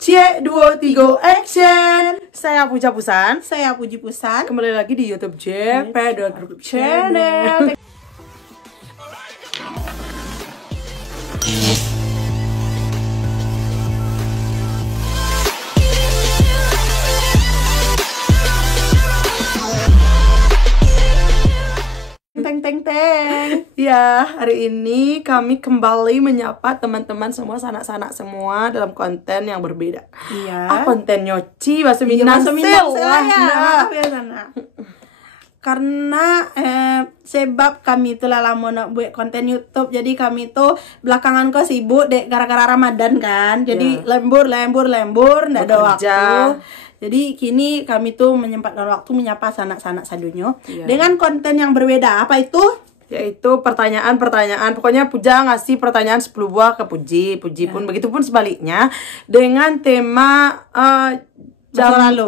C, 2, 3, action. Saya Puja Pusan. Saya Puji Pusan. Kembali lagi di YouTube JP Group Channel. Teng. Ya, hari ini kami kembali menyapa teman-teman semua, sanak-sanak semua dalam konten yang berbeda. Iya. Konten nyoci bahasa Minang Karena sebab kami itu lama nak buat konten YouTube, jadi kami tuh belakangan kok sibuk dek gara-gara Ramadan kan. Jadi lembur ndak ada waktu. Jadi kini kami tuh menyempatkan waktu menyapa sanak-sanak sadunyo dengan konten yang berbeda. Apa itu? Yaitu pertanyaan-pertanyaan. Pokoknya Puja ngasih pertanyaan 10 buah ke Puji pun begitupun sebaliknya dengan tema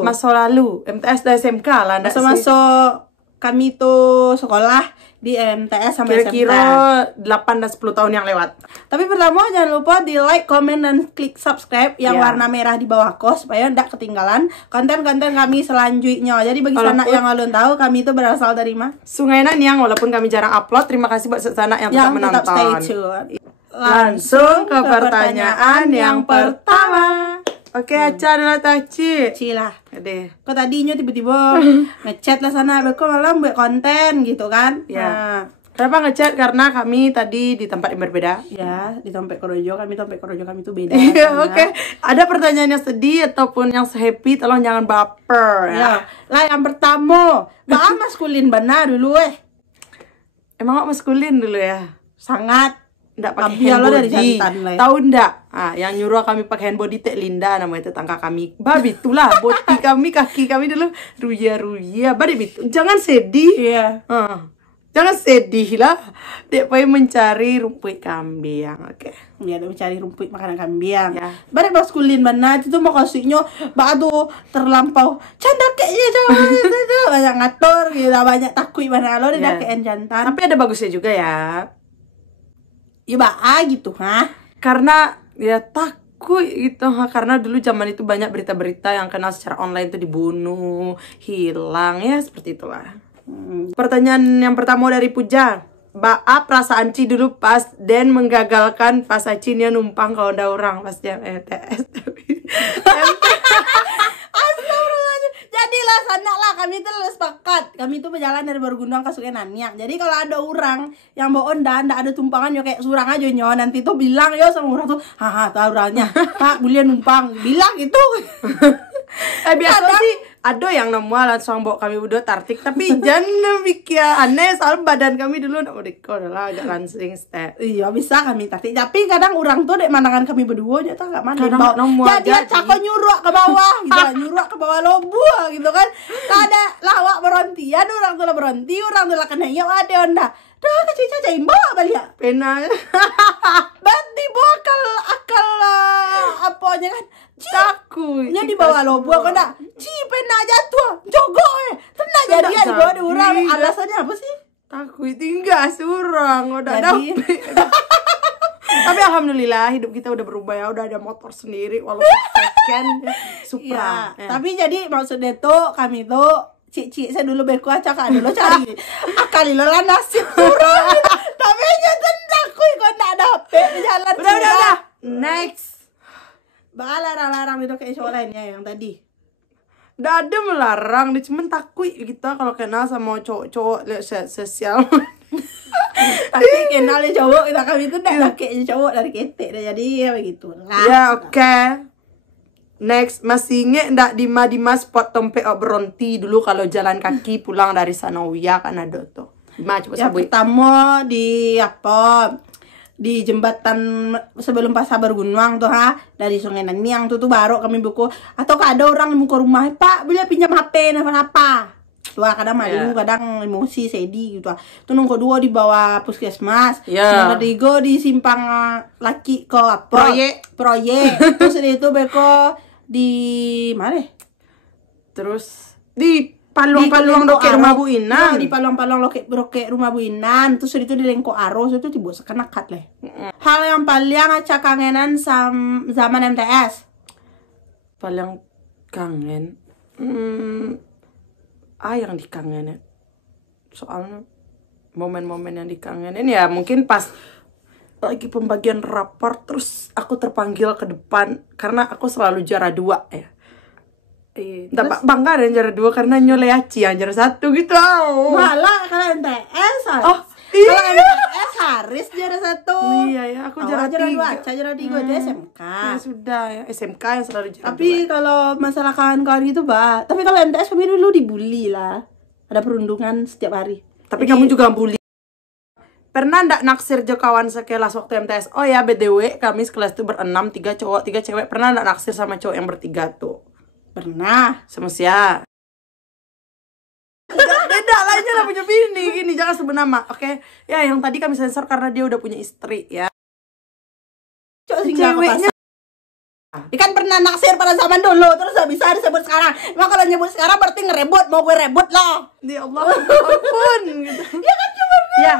masa lalu MTS dan SMK lah. Masuk kami tuh sekolah di MTS sama SMK. Kira-kira 8 dan 10 tahun yang lewat. Tapi pertama jangan lupa di like, komen, dan klik subscribe yang warna merah di bawah supaya tidak ketinggalan konten-konten kami selanjutnya. Jadi bagi sanak yang belum tahu kami itu berasal dari mana? Sungai Nanyang, walaupun kami jarang upload. Terima kasih buat sanak yang tetap menonton. Stay tune. Langsung ke pertanyaan yang pertama. Oke, Aca adalah Taci. Cilah. Ade. Kok tadinya tiba-tiba ngechat lah sana, kok malam buat konten gitu kan? Ya. Nah. Kenapa ngechat? Karena kami tadi di tempat yang berbeda. Ya, di Tompe Korojo, kami tuh beda. Iya, oke. Ada pertanyaan yang sedih ataupun yang happy, tolong jangan baper ya. Lah yang pertama, Mbak maskulin benar dulu Emang maskulin dulu ya? Sangat. Nggak pakai hand dari body. jantan lah. Tahu ndak? Yang nyuruh kami pakai hand body Teh Linda, namanya tetangga kami. Babi itulah body kami, kaki kami dulu ruya. Babi itu. Jangan sedih. Iya. Jangan sedih lah. Dia pengen mencari rumput kambing. Oke. Ya, dia mencari rumput makanan kambing. Ya. Barek maskulin mana itu mau kasihnya batu terlampau. Canda kayaknya banyak ngatur gitu, banyak takui mana lo dia kayak jantan. Tapi ada bagusnya juga ya. Ya gitu karena ya takut gitu karena dulu zaman itu banyak berita-berita yang kenal secara online itu dibunuh, hilang ya, seperti itulah. Pertanyaan yang pertama dari Puja. Baa perasaan Ci dulu pas dan menggagalkan pas Cinya numpang kalau ada orang pas jam ETS. Astagfirullahaladzim. Jadilah sana lah, kami itu sepakat. Kami itu berjalan dari Bargundang ke Sungai Nanyang. Jadi kalau ada orang yang bawa onda, ndak ada tumpangan yo kayak surang aja nyo. Nanti tuh bilang yo sama orang tuh, tahu orangnya. Kak, boleh numpang. Bilang gitu. Biasa sih ada yang nemu langsung bawa kami udah tartik, tapi jangan mikir aneh soal badan kami dulu nak mereka adalah agak langsing step. Iya bisa kami tartik, tapi kadang orang tuh dek mandangan kami berdua aja tak mana jadi cakap nyuruh ke bawah gitu, nyuruh ke bawah lobu gitu kan. Ada lawak berontian, orang tuh lah berhenti, orang tuh lah kena ya ada onda. Dah kecil-kecil cain bawa balik pena. Berarti akal apanya kan. Takut. Nya di bawah lobu kok ndak. Pena jatuh. Jogok tenang jadian di bawah orang. Alasannya apa sih? Takut tinggal surang udah dapet. Tapi alhamdulillah hidup kita udah berubah ya, udah ada motor sendiri walaupun second Supra. Ya. Tapi jadi maksudnya tuh kami tuh Cik saya dulu beku acak dulu cari akali lo lah nasib surang. Tapi nya takut kok ndak dapet jalan. Udah. Next. Larang itu kayak cowok lainnya yang tadi. Nggak ada melarang, dia cuma takut kita kalau kenal sama cowok-cowok sosial. Tapi kenal cowok kita kami itu ndak kayak cowok dari ketek jadi ya begitu lah. Ya oke. Next, masih inget ndak di spot Tompe berhenti dulu kalau jalan kaki pulang dari Sanawiyah kan ada tuh. Coba yang pertama di apa? Di jembatan sebelum pasar Bargundang tuh dari Sungai Nanyang tuh baru kami buku atau ada orang muka rumah, Pak boleh pinjam HP apa tuh kadang malu kadang emosi sedih gitu tuh nunggu dua di bawah puskesmas, yang ketiga di simpang laki ke proyek terus itu beko di mana terus di paluang-paluang loket rumah Bu Inan. Di paluang-paluang loket rumah Bu Inan. Terus itu di Lengko Aros itu tiba sekenakat leh. Hal yang paling acak kangenan zaman MTS. Paling kangen yang dikangenin. Soalnya momen-momen yang dikangenin ya mungkin pas lagi pembagian rapor terus aku terpanggil ke depan karena aku selalu juara 2 ya. Dapat bangga dan juara 2 karena nyoleh Aci yang juara 1 gitu. Malah kalau MTS Oh, kalau MTS Haris juara 1. Iya ya, aku juara 3. Aca juara 3 itu SMK. Ya sudah ya, SMK yang selalu juara 2. Tapi kalau masalah kawan-kawan gitu, Mbak. Tapi kalau MTS kami dulu dibully lah. Ada perundungan setiap hari. Tapi kamu juga bully. Pernah ndak naksir jo kawan sekelas waktu MTS? Oh ya, BTW kami sekelas tuh berenam, 3 cowok, 3 cewek. Pernah ndak naksir sama cowok yang bertiga tuh? Pernah. Sama siapa? Beda lah, aja lah punya bini. Gini, jangan sebut nama, oke? Ya, yang tadi kami sensor karena dia udah punya istri ya. Ceweknya Ikan pernah naksir pada zaman dulu, terus gak bisa disebut sekarang. Emang kalau nyebut sekarang berarti ngerebut, mau gue rebut loh. Ya Allah, ampun gitu. Ya kan cuma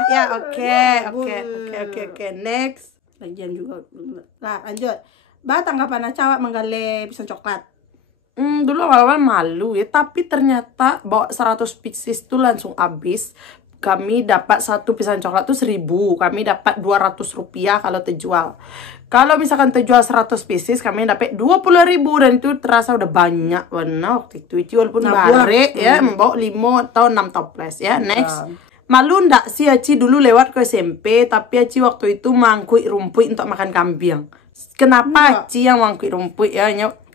Ya, oke, next. Lagian juga. Nah, lanjut. Mbak, tanggapan Aca menggale pisang coklat. Dulu awal-awal malu ya, tapi ternyata bawa 100 pieces tuh langsung habis. Kami dapat satu pisang coklat tuh 1.000, kami dapat 200 rupiah kalau terjual. Kalau misalkan terjual 100 pieces, kami dapat 20.000 dan itu terasa udah banyak warna waktu itu. Walaupun bare ya, membawa 5 atau 6 toples ya. Next. Malu ndak sih Aci dulu lewat ke SMP, tapi Aci waktu itu mangkuk rumput untuk makan kambing. Kenapa Aci yang mangkuk rumput ya?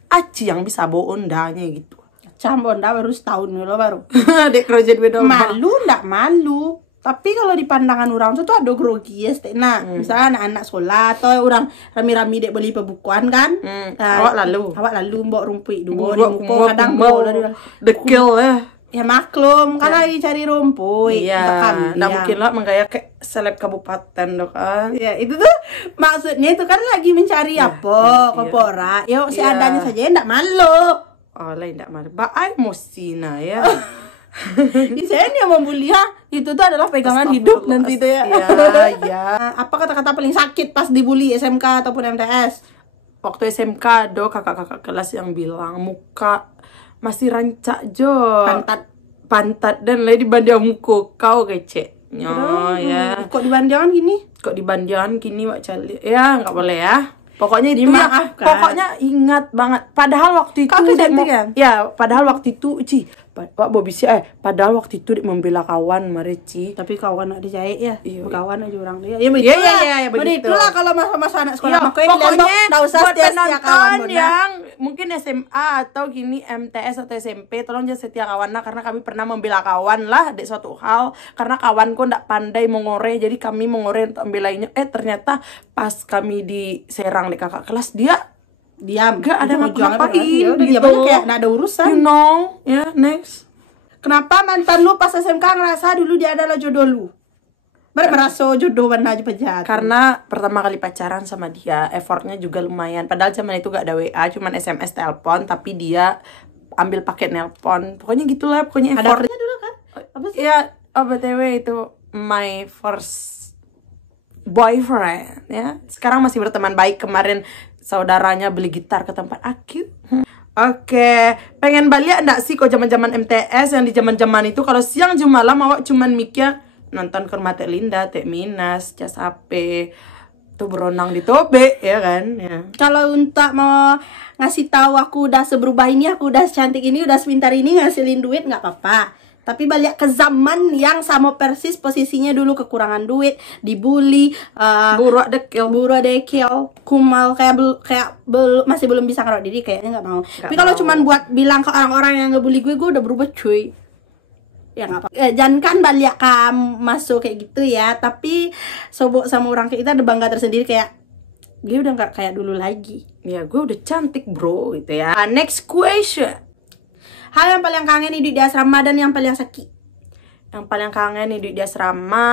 Aci yang bisa bawa ondanya gitu. Cambonda baru setahun dulu baru. Dek kerajaan beda. Malu ndak malu. Tapi kalau di pandangan orang tuh ada grogi ya. Nah, misalnya anak-anak sekolah atau orang rami-rami dek beli pembukuan kan. Awak lalu mbok rumput dua di muka kadang bawa dekil ya. Ya maklum, kan lagi cari rumput. Iya, nggak mungkin lah menggaya kayak seleb kabupaten dong kan. Ya, itu tuh maksudnya itu kan lagi mencari apa, kopora. Yuk, seadanya saja, ndak malu. Oh, lain ndak malu. Baai mosina ya. Saya yang membuli ha. Itu tuh adalah pegangan hidup nanti itu ya. Iya. Apa kata-kata paling sakit pas dibully SMK ataupun MTS? Waktu SMK do kakak-kakak kelas yang bilang muka masih rancak jo. Pantat dan lagi dibanding muka kau kece. Ya. Kok dibandingkan gini? Wak Cali. Ya, nggak boleh ya. Pokoknya itu ya, pokoknya ingat banget. Padahal waktu itu padahal waktu itu Wak Bobby sih padahal waktu itu membela kawan Ci. Tapi kawan ada jahit ya. Iya, kawan aja orang dia. Ya begitu. Itulah kalau masa-masa anak sekolah pokoknya enggak usah buat penonton yang mungkin mungkin SMA atau gini MTS atau SMP, tolong jangan setia kawannya karena kami pernah membela kawan lah di suatu hal karena kawanku ndak pandai mengore, jadi kami mengore untuk membelainya. Ternyata pas kami diserang di kakak kelas dia diam, gak ada ngapa-ngapain gitu. Dia kayak gak ada urusan. Next. Kenapa mantan lu pas SMK ngerasa dulu dia adalah jodoh lu? Merasa jodoh mana aja penjahat. Karena pertama kali pacaran sama dia, effortnya juga lumayan. Padahal zaman itu gak ada WA, cuman SMS telepon, tapi dia ambil paket nelpon. Pokoknya gitulah, effort. Ada dulu kan? Apa sih? Ya, BTW itu my first boyfriend ya. Sekarang masih berteman baik. Kemarin saudaranya beli gitar ke tempat aku. Oke, pengen balik enggak sih kok zaman-zaman MTS yang di zaman-zaman itu kalau siang jam malam awak cuman mikir nonton ke rumah Teh Linda, Teh Minas, Cas Ape, tuh beronang di Tobe ya kan ya. Kalau untuk mau ngasih tahu aku udah seberubah ini, aku udah secantik ini, udah sepintar ini, ngasilin duit nggak apa-apa. Tapi balik ke zaman yang sama persis posisinya dulu, kekurangan duit, dibully, buruk dekil, kumal masih belum bisa ngerok diri, kayaknya nggak mau. Tapi kalau cuman buat bilang ke orang-orang yang ngebully gue udah berubah cuy. Ya nggak apa. Jangan kan balik kamu masuk kayak gitu ya. Tapi sobok sama orang kayak kita ada bangga tersendiri kayak dia udah nggak kayak dulu lagi. Ya gue udah cantik bro gitu ya. Next question. Hal yang paling kangen hidup di asrama dan yang paling sakit. Yang paling kangen hidup di asrama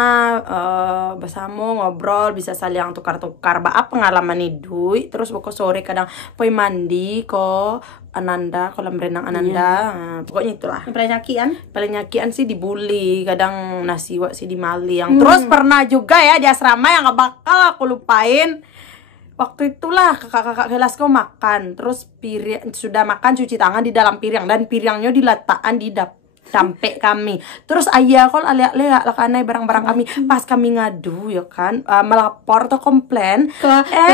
bersama ngobrol, bisa saling tukar-tukar apa pengalaman hidup. Terus pokok sore kadang poi mandi ko Ananda, kolam renang Ananda. Nah, pokoknya itulah. Yang paling nyakian? Paling nyakian sih dibully, kadang nasiwak sih di Mali. Terus pernah juga ya di asrama yang gak bakal aku lupain. Waktu itulah kakak-kakak kelasku makan, terus piring sudah makan cuci tangan di dalam piring dan piringnya diletakkan di dampe kami. Terus ayah kol aliak-liak lah kanai barang-barang kami. Pas kami ngadu ya kan, melapor atau komplain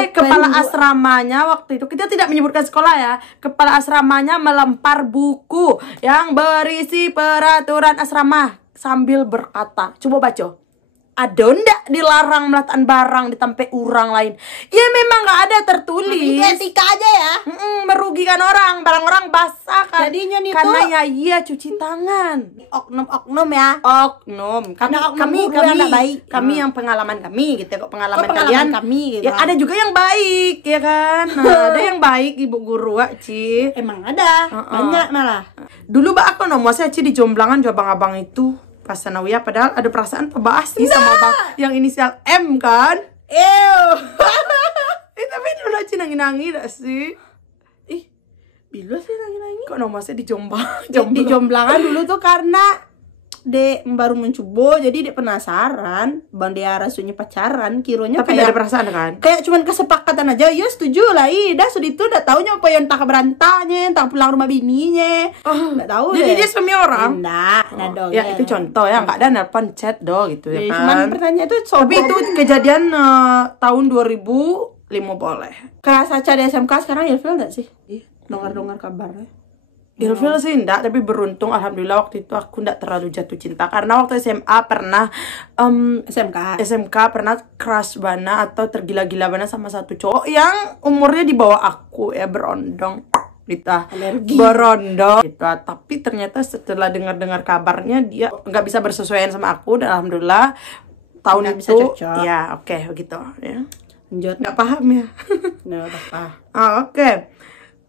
kepala asramanya waktu itu, kita tidak menyebutkan sekolah ya, kepala asramanya melempar buku yang berisi peraturan asrama sambil berkata, coba baca, ada ndak dilarang meletakkan barang di tempat orang lain? Ya memang nggak ada tertulis. Itu etika aja ya. Merugikan orang, barang orang basah kan. Jadinya nih karena ya iya cuci tangan. Oknum ya. Oknum. Kami yang nggak baik. Kami yang pengalaman kami gitu. Kok pengalaman pengalaman kalian? kami gitu. Ya ada juga yang baik ya kan. Nah, ada yang baik ibu guru Ci. Emang ada. Banyak malah. Dulu aku nomor saya Ci di Jomblangan juga abang-abang itu. Pas sanawiyah padahal ada perasaan pebahas sih sama bang yang inisial M kan. Tapi dulu aja nangis-nangis gak sih? Bila sih nangis-nangis? Kok nomor saya di Jombang? Di Jomblangan dulu tuh karena Dek baru mencoba, jadi Dek penasaran bang dia rasanya pacaran, kironya tapi kayak ada perasaan kan? kayak cuman kesepakatan aja, ya setuju lah, dah sudah itu udah taunya apa yang entah berantanya, entah pulang rumah bininya, nggak tahu jadi deh. dia suami orang? Enggak, dong. Ya itu contoh ya, nggak ada nelpon chat do gitu ya kan? Cuman pertanyaan itu tapi itu kejadian tahun 2005 boleh. kelas Aca di SMK sekarang ilfil nggak sih? Dengar-dengar kabarnya. Ilfil sih enggak, tapi beruntung alhamdulillah waktu itu aku enggak terlalu jatuh cinta. Karena waktu SMA pernah SMK pernah crush bana atau tergila-gila bana sama satu cowok yang umurnya di bawah aku ya, berondong gitu, berondong gitu. Tapi ternyata setelah dengar-dengar kabarnya dia nggak bisa bersesuaian sama aku, dan alhamdulillah tahun nggak itu bisa cocok. ya oke begitu ya. Lanjut. Nggak paham ya. Nggak apa. Oke.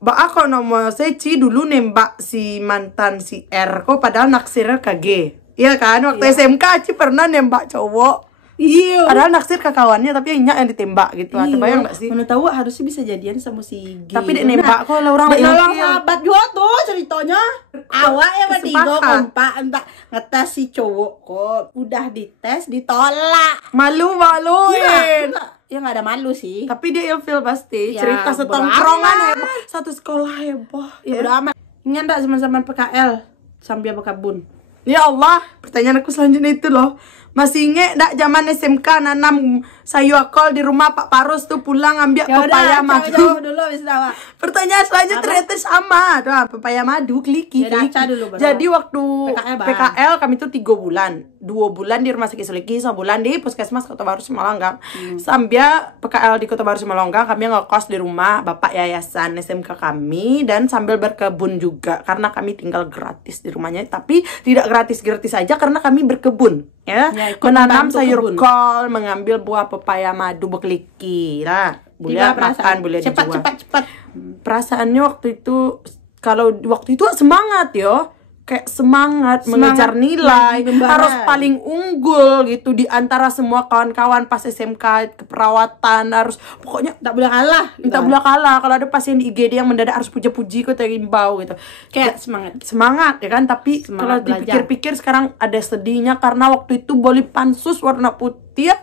Mbak aku nomor Ci dulu nembak si mantan si R kok, padahal naksirnya KG. Iya kan? Waktu SMK Ci pernah nembak cowok. Iya. Padahal naksir ke kawannya, tapi yang ditembak gitu. Atau bayang gak sih? Mana tahu harusnya bisa jadian sama si G. Tapi dia nembak kok lah orang nolong ilfil. sahabat juga tuh ceritanya. Awak ya bertiga Kesepakat. kompak entah ngetes si cowok kok udah dites ditolak. Malu-maluin. Ya nggak ada malu sih. Tapi dia ilfil pasti. Ya, Cerita bodo setongkrongan amat. heboh, satu sekolah heboh. Ya udah amat. Ingat enggak zaman-zaman PKL sambil berkebun? Ya Allah, pertanyaan aku selanjutnya itu loh. Masih inget ndak zaman SMK nanam sayur kol di rumah Pak Parus tuh, pulang ambil pepaya madu. Jauh dulu habis tawa. Pertanyaan selanjutnya ternyata sama. Doa pepaya madu, kliki. Ya, Daca dulu, baru. Jadi waktu PKL, PKL kami tuh 3 bulan. 2 bulan di rumah sakit Suliki, 1 bulan di Puskesmas Kota Baru Simalonggang. Sambil PKL di Kota Baru Simalonggang, kami ngekos di rumah bapak yayasan SMK kami, dan sambil berkebun juga karena kami tinggal gratis di rumahnya. Tapi tidak gratis-gratis aja karena kami berkebun ya, menanam sayur kebun. kol, mengambil buah pepaya madu, bekliki lah, boleh makan, boleh dijual. Cepat. Perasaannya waktu itu, kalau waktu itu semangat yo, kayak semangat mengejar nilai, harus paling unggul gitu di antara semua kawan-kawan pas SMK, keperawatan harus, pokoknya Tak boleh kalah. tak boleh kalah. Kalau ada pasien di IGD yang mendadak harus puja-puji kok terimbau gitu, Kayak semangat ya kan. Tapi kalau belajar. dipikir-pikir sekarang ada sedihnya, karena waktu itu beli pansus warna putih ya,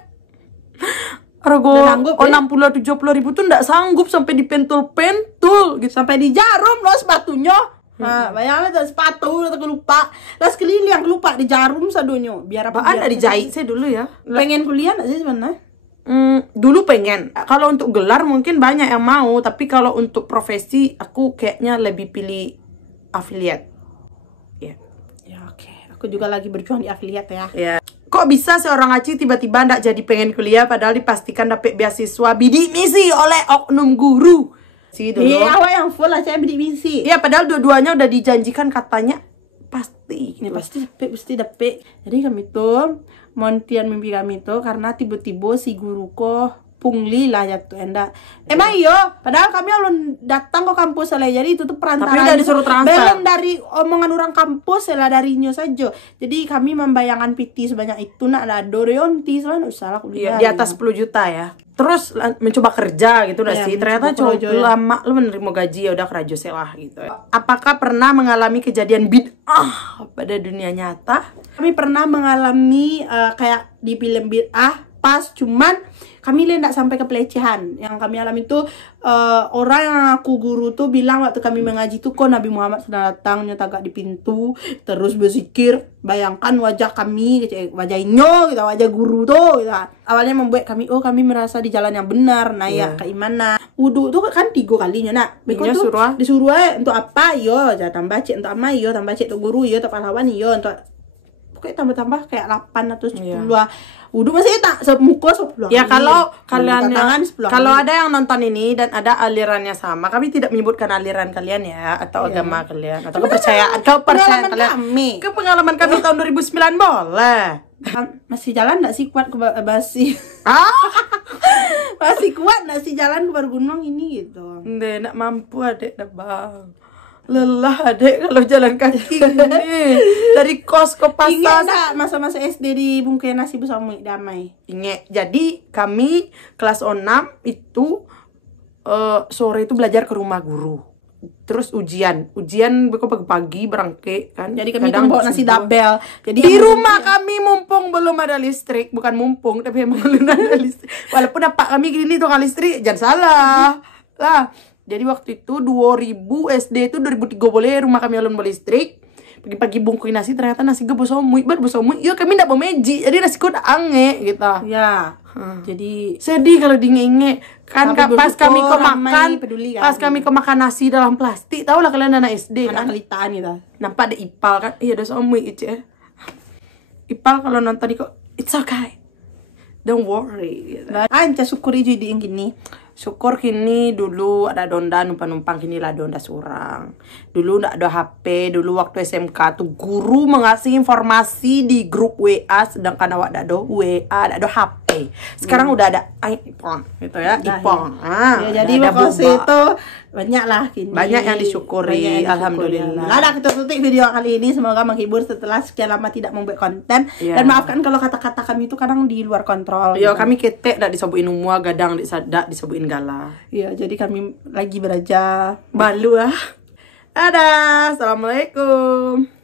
harga 60-70 ribu tuh nggak sanggup sampai dipentul-pentul gitu. sampai di jarum loh sepatunya. Nah, bayangin sepatu udah lupa. Las keliling yang lupa di jarum sadonyo. Biar apa? Ada dijahit saya dulu ya. Pengen kuliah nggak sih sebenarnya? Dulu pengen. Kalau untuk gelar mungkin banyak yang mau, tapi kalau untuk profesi aku kayaknya lebih pilih afiliat. Ya. Ya oke. Aku juga lagi berjuang di afiliat ya. Ya. Kok bisa seorang Aci tiba-tiba ndak jadi pengen kuliah padahal dipastikan dapat beasiswa bidik misi oleh oknum guru? Si dulu. Iya, awak yang full lah saya bidik misi. Iya, padahal dua-duanya udah dijanjikan katanya pasti. Ini pasti dapet. Jadi kami tuh montian mimpi kami tuh karena tiba-tiba si guru kok pungli lah jatuh endak. Emang iyo, padahal kami belum datang ke kampus lah. Jadi itu tuh perantara. Tapi udah disuruh transfer. Belum dari omongan orang kampus lah, darinya saja. Jadi kami membayangkan PT sebanyak itu nak ada Dorionti soalnya usah lah kuliah. Di atas 10 juta ya. Terus mencoba kerja gitu udah sih. Ternyata cowok lama lu menerima gaji, ya udah kerja selah gitu. Apakah pernah mengalami kejadian bid'ah pada dunia nyata? Kami pernah mengalami kayak di film bid'ah pas, cuman kami tidak sampai ke pelecehan. Yang kami alami itu orang yang aku guru tuh bilang waktu kami mengaji tuh kok Nabi Muhammad sedang datangnya tagak di pintu terus berzikir. Bayangkan wajah kami, wajah Inyo gitu, wajah guru tuh gitu. Awalnya membuat kami, oh kami merasa di jalan yang benar, naik keimanan. Wudhu tuh kan 3 kalinya nak. Beko tuh disuruh untuk apa? Yo, jangan tambah cek untuk apa? Yo, tambah cek untuk guru, yo, untuk pahlawan, yo, untuk pokoknya tambah-tambah kayak 8 atau 10 Wudhu masih tak semuka 10 Ya kalau kalian kalau ada yang nonton ini dan ada alirannya sama, kami tidak menyebutkan aliran kalian ya atau agama kalian atau kepercayaan kalian. Ke pengalaman kami tahun 2009 boleh. Masih jalan enggak sih kuat ke Basi? Masih kuat enggak sih jalan ke Baru Gunung ini gitu? Nggak mampu adek dah bang. Lelah adek kalau jalan kaki ini. Dari kos ke pasar. Ingat enggak masa-masa SD di Bungkaya Nasi bersama Damai? Ingat. Jadi kami kelas 6 itu sore itu belajar ke rumah guru. Terus ujian pagi-pagi berangkat kan. Jadi kami bawa nasi dabel. Jadi di rumah kami mumpung belum ada listrik, bukan mumpung tapi emang belum ada listrik. Walaupun apa kami gini tuh listrik, jangan salah lah. Jadi waktu itu 2000 SD itu 2003 boleh rumah kami alun listrik. Pagi-pagi bungkuin nasi ternyata nasi gue bosomui, ya kami ndak memeji. Jadi nasi gue udah ange gitu. Ya. Jadi sedih kalau dinge kan pas kami kok makan peduli, kan? Pas kami kok makan nasi dalam plastik, tau lah kalian anak SD anak kan? kelitaan gitu. Nampak ada Ipal kan? Iya ada somui itu ya. Ipal kalau nonton kok it's okay. Don't worry gitu. Anca syukuri jadi yang gini. Syukur kini dulu ada donda numpang-numpang, kini lah donda surang. Dulu ndak ada HP, dulu waktu SMK tuh guru mengasih informasi di grup WA, sedangkan awak ndak ada WA, ndak ada HP. Sekarang udah ada iPhone gitu ya, iPhone. Ya, jadi makasih itu banyak lah kini. Banyak yang disyukuri, alhamdulillah. Ada kita tutup video kali ini, semoga menghibur setelah sekian lama tidak membuat konten. Dan maafkan kalau kata-kata kami itu kadang di luar kontrol. Yo, kami ketek ndak disebutin umua, gadang ndak disebutin gala. Iya, jadi kami lagi beraja balu ah. Dadah, assalamualaikum.